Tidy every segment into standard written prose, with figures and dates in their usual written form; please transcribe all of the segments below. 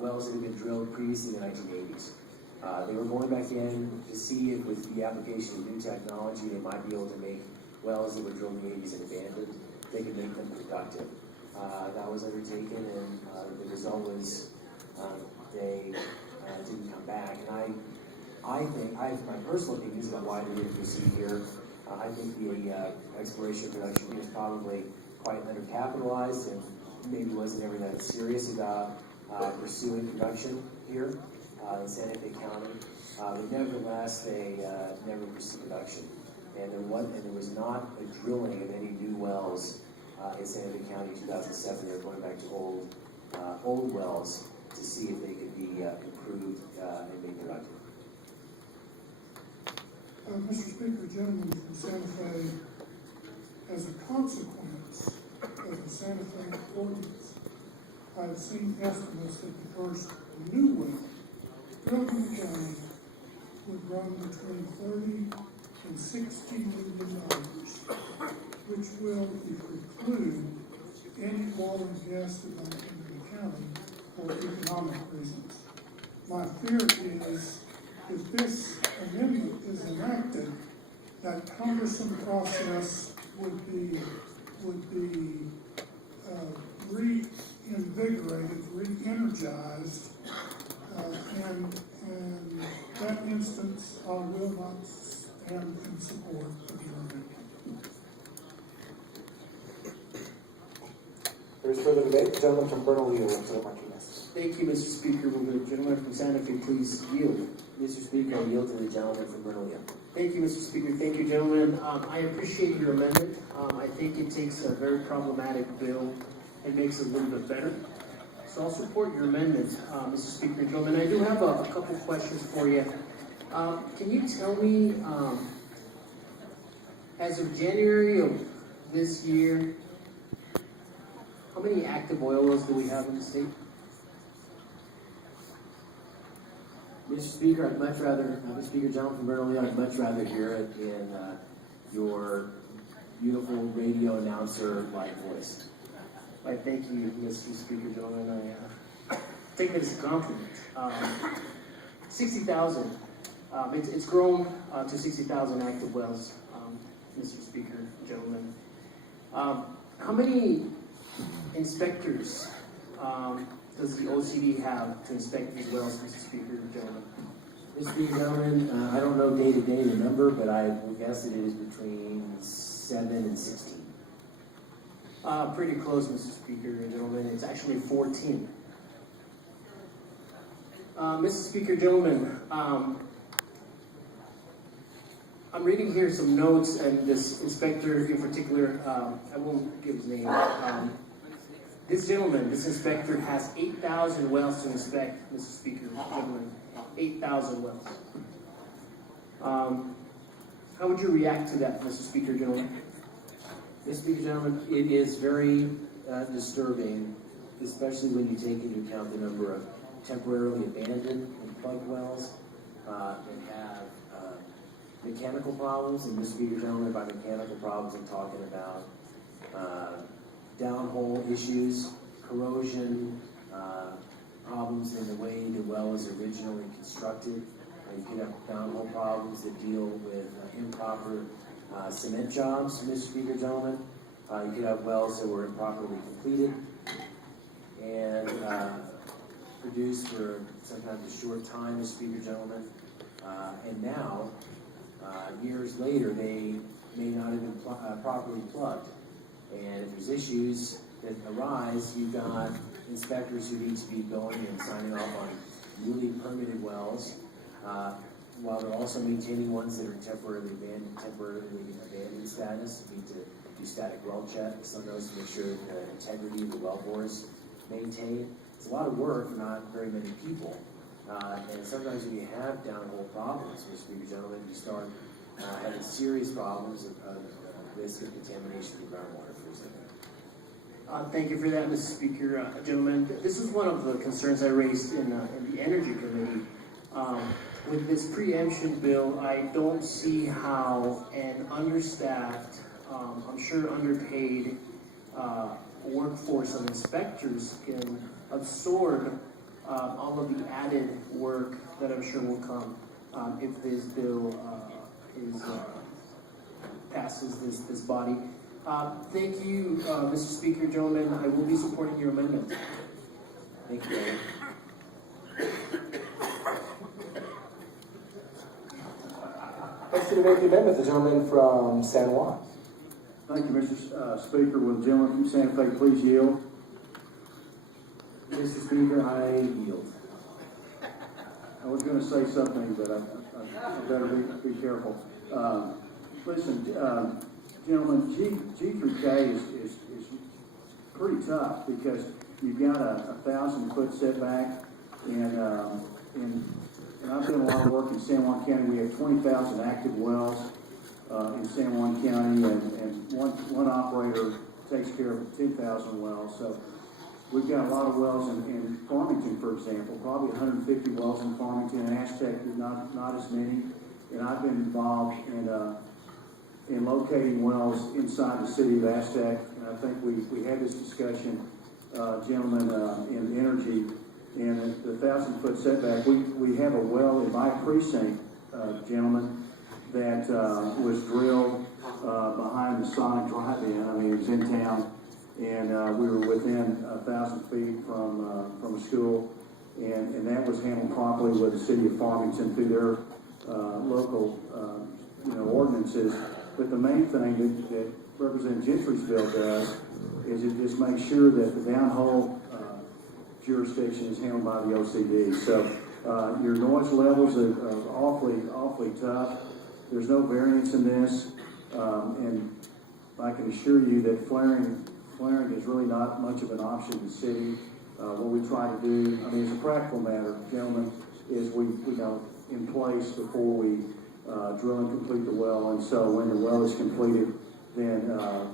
wells that had been drilled previously in the 1980s. They were going back in to see if with the application of new technology they might be able to make wells that were drilled in the 80s and abandoned, they could make them productive. That was undertaken, and the result was they didn't come back. And I think, my personal opinions about why they didn't proceed here, I think the exploration production here is probably quite undercapitalized and maybe wasn't ever that serious about pursuing production here in Santa Fe County. But nevertheless, they never pursued production. And there was not a drilling of any new wells in Santa Fe County in 2007. They were going back to old wells to see if they could be improved and made productive. Mr. Speaker, gentlemen from Santa Fe, as a consequence of the Santa Fe ordinance, I have seen estimates that the first new well drilled in the county would run between $30 and $60 million, which will preclude any oil and gas development in the county for economic reasons. My fear is if this amendment is enacted, that cumbersome process would be reinvigorated, re-energized, and in that instance, I will not stand in support of the amendment. There is further debate. The gentleman from Bernalillo, Mr. Martinez. Thank you, Mr. Speaker. Will the gentleman from Santa Fe please yield? Mr. Speaker, I yield to the gentleman from Bernalillo. Thank you, Mr. Speaker. Thank you, gentlemen. I appreciate your amendment. I think it takes a very problematic bill and makes it a little bit better. So I'll support your amendment, Mr. Speaker and gentlemen. I do have a couple questions for you. Can you tell me, as of January of this year, how many active oil wells do we have in the state? Mr. Speaker, I'd much rather, Mr. Speaker, gentleman from Bernalillo, I'd much rather hear it in your beautiful radio announcer-like voice. Right, thank you, Mr. Speaker, gentlemen. I take that as a compliment. 60,000. It's grown to 60,000 active wells, Mr. Speaker, gentlemen. How many inspectors does the OCD have to inspect these wells, Mr. Speaker, gentlemen? Mr. Speaker, gentlemen, I don't know day-to-day the number, but I will guess that it is between 7 and 16. Pretty close, Mr. Speaker, gentlemen. It's actually 14. Mr. Speaker, gentlemen, I'm reading here some notes, and this inspector in particular, I won't give his name. This gentleman, this inspector, has 8,000 wells to inspect, Mr. Speaker, gentlemen. 8,000 wells. How would you react to that, Mr. Speaker, gentlemen? Mr. Speaker, gentlemen, it is very disturbing, especially when you take into account the number of temporarily abandoned and plugged wells and have mechanical problems. And Mr. Speaker, gentlemen, by mechanical problems, I'm talking about downhole issues, corrosion, problems in the way the well is originally constructed. You could have downhole problems that deal with improper cement jobs, Mr. Speaker, gentlemen. You could have wells that were improperly completed and produced for sometimes a short time, Mr. Speaker, gentlemen. And now, years later, they may not have been properly plugged. And if there's issues that arise, you've got inspectors who need to be going and signing off on newly permitted wells, while they're also maintaining ones that are temporarily abandoned status. You need to do static well checks on those to make sure that the integrity of the well bores maintained. It's a lot of work for not very many people. And sometimes when you have downhole problems, Mr. Speaker, gentlemen, you start having serious problems of risk of contamination of the groundwater, for example. Thank you for that, Mr. Speaker, gentlemen. This is one of the concerns I raised in the Energy Committee. With this preemption bill, I don't see how an understaffed, I'm sure underpaid workforce of inspectors can absorb all of the added work that I'm sure will come if this bill passes this body. Thank you, Mr. Speaker, gentlemen. I will be supporting your amendment. Thank you, Mayor. Next to debate the amendment, the gentleman from San Juan. Thank you, Mr. Speaker. Will the gentleman from Santa Fe please yield? Mr. Speaker, I yield. I was going to say something, but I better be careful. Listen, gentlemen, G through K is pretty tough because you've got a 1,000-foot setback, and I've done a lot of work in San Juan County. We have 20,000 active wells in San Juan County, and one operator takes care of 10,000 wells. So we've got a lot of wells in Farmington, for example, probably 150 wells in Farmington, and Aztec is not as many. And I've been involved in locating wells inside the city of Aztec, and I think we had this discussion, gentlemen, in energy, and the 1,000-foot setback. We have a well in my precinct, gentlemen, that was drilled behind the Sonic Drive-In. I mean, it was in town, and we were within 1,000 feet from a school, and that was handled properly with the city of Farmington through their local, ordinances. But the main thing that Representative Gentry's bill does is it just makes sure that the downhole jurisdiction is handled by the OCD. So your noise levels are awfully tough. There's no variance in this, and I can assure you that flaring is really not much of an option in the city. What we try to do, I mean, as a practical matter, gentlemen, is we in place before we drill and complete the well, and so when the well is completed, then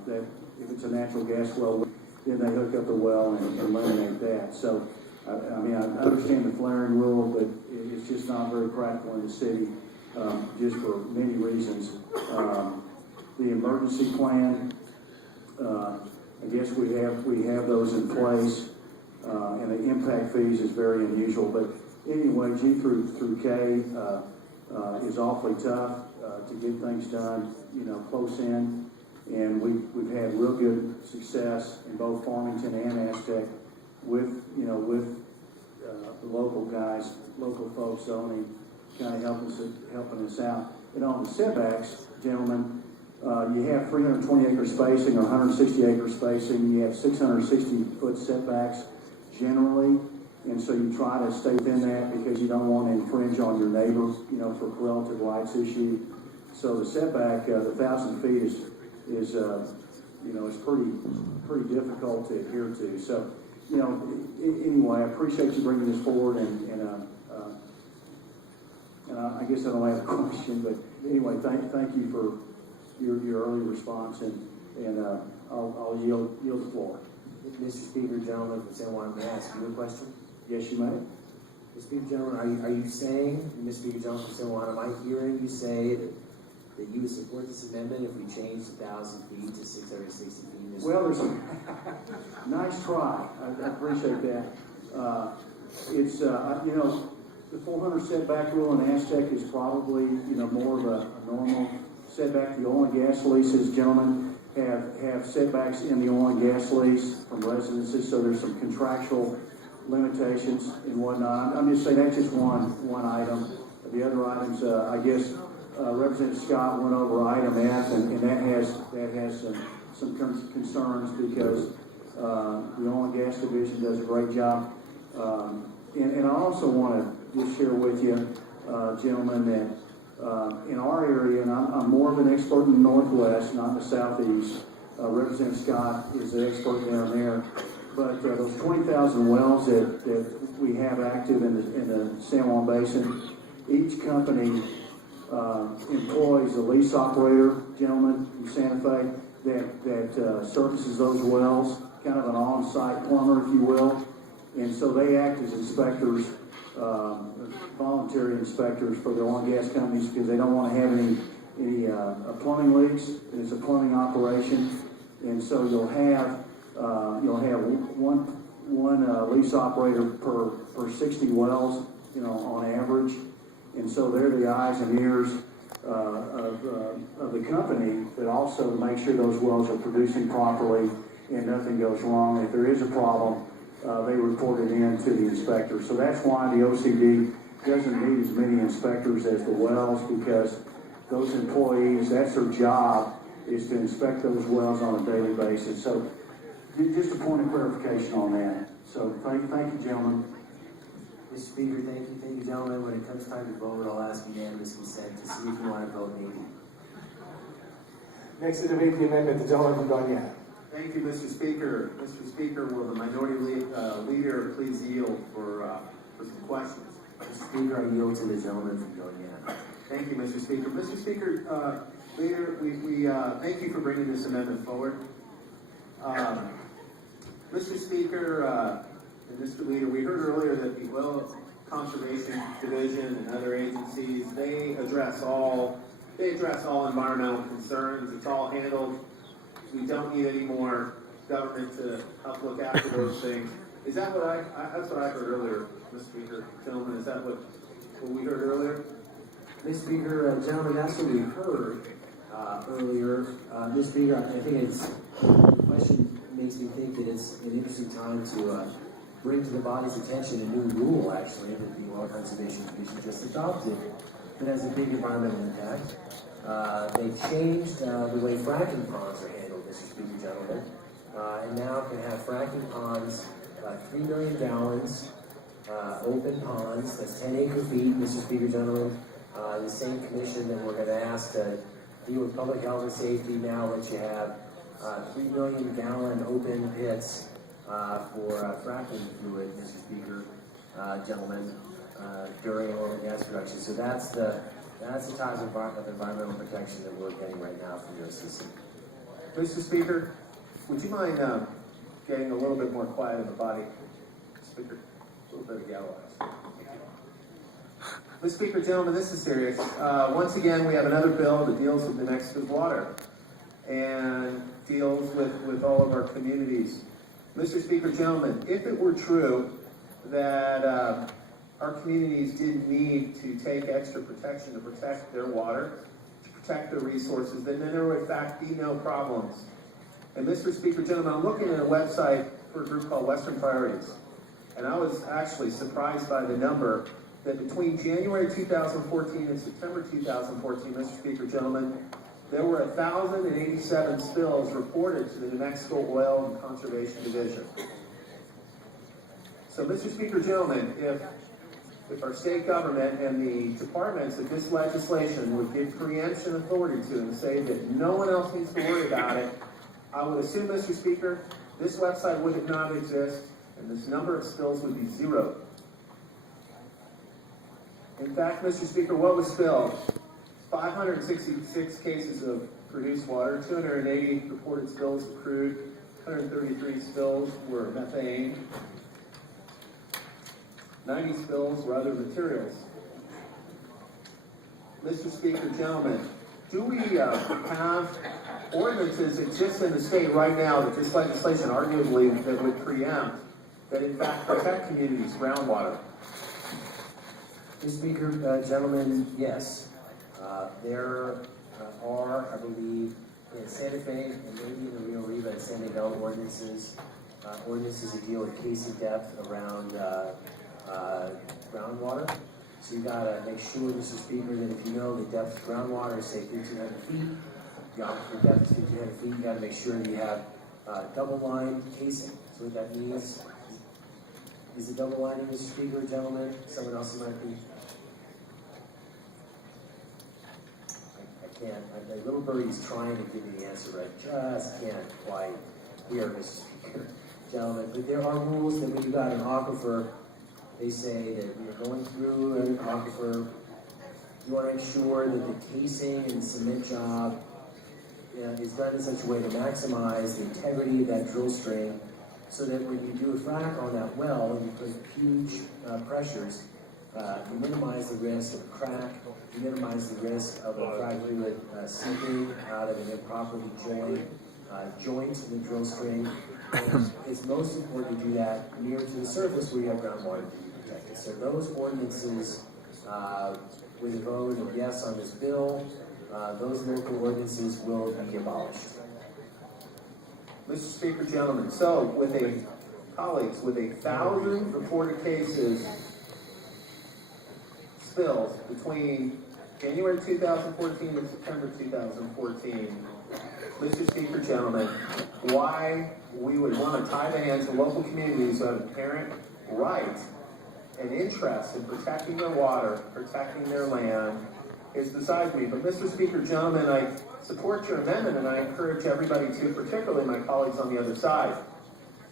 that if it's a natural gas well, then they hook up the well and eliminate that. So, I mean, I understand the flaring rule, but it's just not very practical in the city, just for many reasons. The emergency plan, I guess we have those in place, and the impact fees is very unusual. But anyway, G through K is awfully tough to get things done, close in, and we've had real good success in both Farmington and Aztec with the local guys, local folks zoning, kind of helping us out. And on the setbacks, gentlemen, you have 320 acre spacing or 160 acre spacing. You have 660 foot setbacks generally. And so you try to stay within that because you don't want to infringe on your neighbor, for relative rights issue. So the setback, the 1,000 feet is pretty difficult to adhere to. So, anyway, I appreciate you bringing this forward, and I guess I don't have a question, but anyway, thank you for your early response, and I'll yield the floor. Mr. Speaker, gentleman from San Juan, may I ask you a question? Yes, you may. Mr. Speaker, gentlemen, are you saying, Mr. Speaker, gentleman from San Juan, am I hearing you say that you would support this amendment if we changed 1,000 feet to 660 feet? Well, there's a nice try. I appreciate that. It's the 400 setback rule in Aztec is probably more of a normal setback. The oil and gas leases, gentlemen, have setbacks in the oil and gas lease from residences, so there's some contractual limitations and whatnot. I'm just saying that's just one item. The other items, I guess, Representative Scott went over item F, and that has some concerns because the oil and gas division does a great job. And I also want to just share with you, gentlemen, that in our area, and I'm more of an expert in the Northwest, not in the Southeast. Representative Scott is the expert down there. But those 20,000 wells that we have active in the San Juan Basin, each company employs a lease operator, gentlemen, from Santa Fe, that services those wells, kind of an on-site plumber, if you will. And so they act as inspectors, voluntary inspectors for the oil and gas companies because they don't want to have any plumbing leaks. It's a plumbing operation. And so you'll have lease operator per 60 wells, on average. And so they're the eyes and ears of the company that also make sure those wells are producing properly and nothing goes wrong. If there is a problem, they report it in to the inspector. So that's why the OCD doesn't need as many inspectors as the wells, because those employees, that's their job, is to inspect those wells on a daily basis. So just a point of clarification on that. So thank you, gentlemen. Mr. Speaker, thank you, gentlemen. When it comes time to vote, I'll ask unanimous consent to see if you want to vote nay. Next to debate the amendment, the gentleman from Guyana. Thank you, Mr. Speaker. Mr. Speaker, will the minority leader please yield for some questions? Mr. Speaker, I yield to the gentleman from Guyana. Thank you, Mr. Speaker. Mr. Speaker, Leader, we thank you for bringing this amendment forward. Mr. Speaker, and Mr. Leader, we heard earlier that the Oil Conservation Division and other agencies, they address all environmental concerns. It's all handled. We don't need any more government to help look after those things. Is that what that's what I heard earlier, Mr. Speaker? Gentlemen, is that what we heard earlier? Mr. Speaker, gentlemen, that's what we heard earlier. Mr. Speaker, I think the question makes me think that it's an interesting time to bring to the body's attention a new rule, actually, that the Oil Conservation Commission just adopted that has a big environmental impact. They've changed the way fracking ponds are handled, Mr. Speaker, gentlemen, and now can have fracking ponds, 3 million gallons, open ponds, that's 10 acre feet, Mr. Speaker, gentlemen. The same commission that we're going to ask to deal with public health and safety now lets you have 3 million gallon open pits for fracking fluid, Mr. Speaker, gentlemen, during oil and gas production. So that's the type of environmental protection that we're getting right now from your system. Mr. Speaker, would you mind getting a little bit more quiet in the body? Speaker, a little bit of galvanized. Mr. Speaker, gentlemen, this is serious. Once again, we have another bill that deals with New Mexico's water and deals with all of our communities. Mr. Speaker, gentlemen, if it were true that our communities didn't need to take extra protection to protect their water, to protect their resources, then there would in fact be no problems. And Mr. Speaker, gentlemen, I'm looking at a website for a group called Western Priorities, and I was actually surprised by the number that between January 2014 and September 2014, Mr. Speaker, gentlemen, there were 1,087 spills reported to the New Mexico Oil and Conservation Division. So, Mr. Speaker, gentlemen, if our state government and the departments that this legislation would give preemption authority to and say that no one else needs to worry about it, I would assume, Mr. Speaker, this website would not exist and this number of spills would be zero. In fact, Mr. Speaker, what was spilled? 566 cases of produced water, 280 reported spills of crude, 133 spills were methane, 90 spills were other materials. Mr. Speaker, gentlemen, do we have ordinances that exist in the state right now that this legislation arguably that would preempt, that in fact protect communities' groundwater? Mr. Speaker, gentlemen, yes. There are, I believe, in Santa Fe and maybe in the Rio Riva and San Miguel ordinances that deal with casing depth around groundwater. So you gotta make sure, Mr. Speaker, that if you know the depth of groundwater is say 1,500 feet, the aquifer depth is 1,500 feet, you gotta make sure that you have double line casing. So what that means is the double lining, Mr. Speaker, gentlemen, someone else might be. The little birdie's trying to give me the answer, but I just can't quite hear, Mr. Speaker, gentlemen. But there are rules that when you've got an aquifer, they say that when you're going through an aquifer, you want to ensure that the casing and cement job is done in such a way to maximize the integrity of that drill string, so that when you do a frac on that well and you put huge pressures, you minimize the risk of a crack, you minimize the risk of a frac fluid seeping out of an improperly joined joint in the drill string. And it's most important to do that near to the surface where you have groundwater to be protected. So those ordinances, with a vote of yes on this bill, those local ordinances will be abolished. Mr. Speaker, gentlemen, so with colleagues, with 1,000 reported cases, spills between January 2014 and September 2014, Mr. Speaker, gentlemen, why we would want to tie the hands of local communities who have inherent right and interest in protecting their water, protecting their land, is beside me. But Mr. Speaker, gentlemen, I support your amendment, and I encourage everybody to, particularly my colleagues on the other side,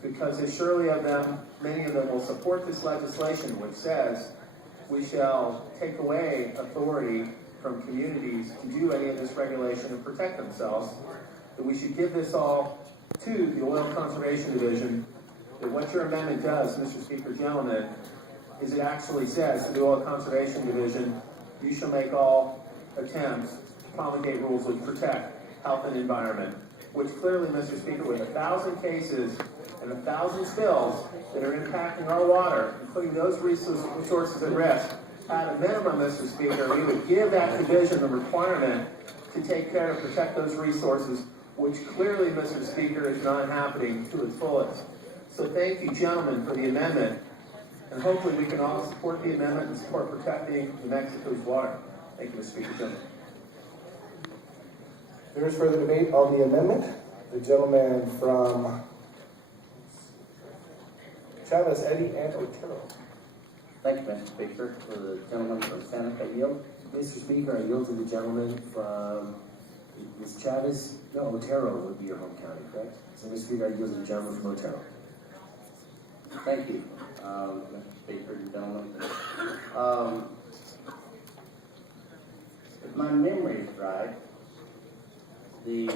because as surely of them, many of them will support this legislation, which says we shall take away authority from communities to do any of this regulation and protect themselves, that we should give this all to the Oil Conservation Division, that what your amendment does, Mr. Speaker, gentlemen, is it actually says to the Oil Conservation Division, you shall make all attempts to promulgate rules which protect health and environment, which clearly, Mr. Speaker, with 1,000 cases and 1,000 spills that are impacting our water, including those resources at risk, at a minimum, Mr. Speaker, we would give that division the requirement to take care to protect those resources, which clearly, Mr. Speaker, is not happening to its fullest. So thank you, gentlemen, for the amendment, and hopefully we can all support the amendment and support protecting New Mexico's water. Thank you, Mr. Speaker, gentlemen. There is further debate on the amendment. The gentleman from Chavez, Eddy, and Otero. Thank you, Mr. Speaker. For the gentleman from Santa Fe, yield. Mr. Speaker, I yield to the gentleman from Ms. Chavez. No, Otero would be your home county, correct? So, Mr. Speaker, I yield to the gentleman from Otero. Thank you, Mr. Speaker and gentlemen. If my memory is right, the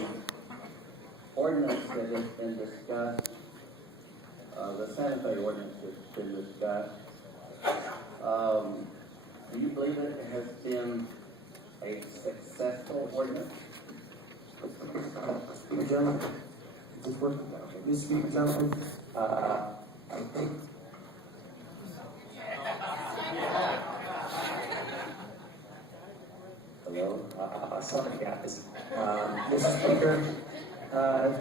ordinance that has been discussed, the Santa Fe ordinance that's been discussed, do you believe it has been a successful ordinance? Speaker, gentlemen, is this working? Okay. Mr. Speaker, gentlemen, I think. Hello? Sorry, guys. Mr. Speaker,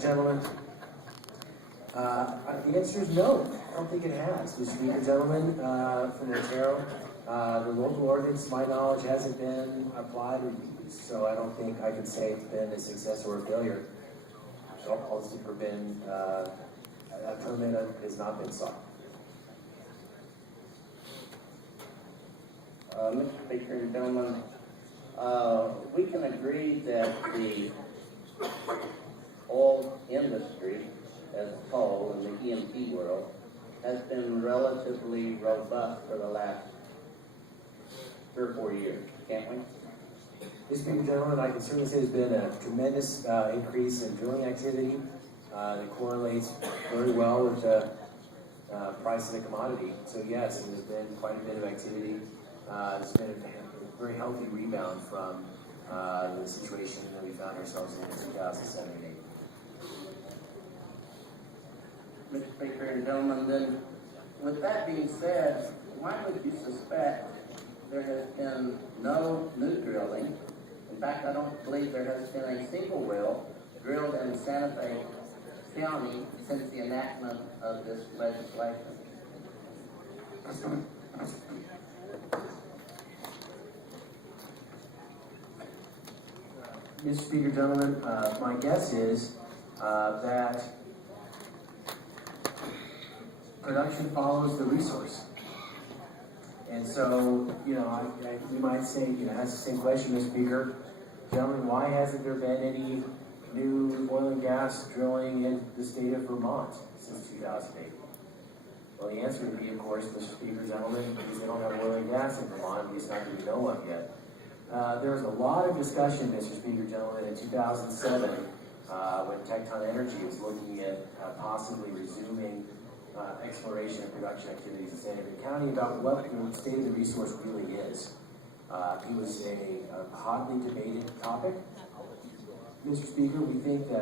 gentlemen, the answer is no. I don't think it has. Mr. Speaker, gentlemen, from Otero, the local ordinance, to my knowledge, hasn't been applied or used, so I don't think I can say it's been a success or a failure. All that's been, a permit has not been sought. Mr. Speaker and gentlemen, we can agree that the oil industry as a whole in the E&P world has been relatively robust for the last 3 or 4 years, can't we? Mr. Speaker, gentlemen, I can certainly say there's been a tremendous increase in drilling activity that correlates very well with the price of the commodity. So yes, there's been quite a bit of activity. There's been a very healthy rebound from the situation that we found ourselves in 2007 and 2008. Mr. Speaker and gentlemen, then with that being said, why would you suspect there has been no new drilling? In fact, I don't believe there has been a single well drilled in Santa Fe County since the enactment of this legislation. Mr. Speaker, gentlemen, my guess is that production follows the resource. And so, we might say, ask the same question, Mr. Speaker. Gentlemen, why hasn't there been any new oil and gas drilling in the state of Vermont since 2008? Well, the answer would be, of course, Mr. Speaker, gentlemen, because they don't have oil and gas in Vermont, because not going to know of yet. There was a lot of discussion, Mr. Speaker, gentlemen, in 2007 when Tecton Energy was looking at possibly resuming exploration and production activities in Santa Fe County about what the state of the resource really is. It was a hotly debated topic. Mr. Speaker, we think that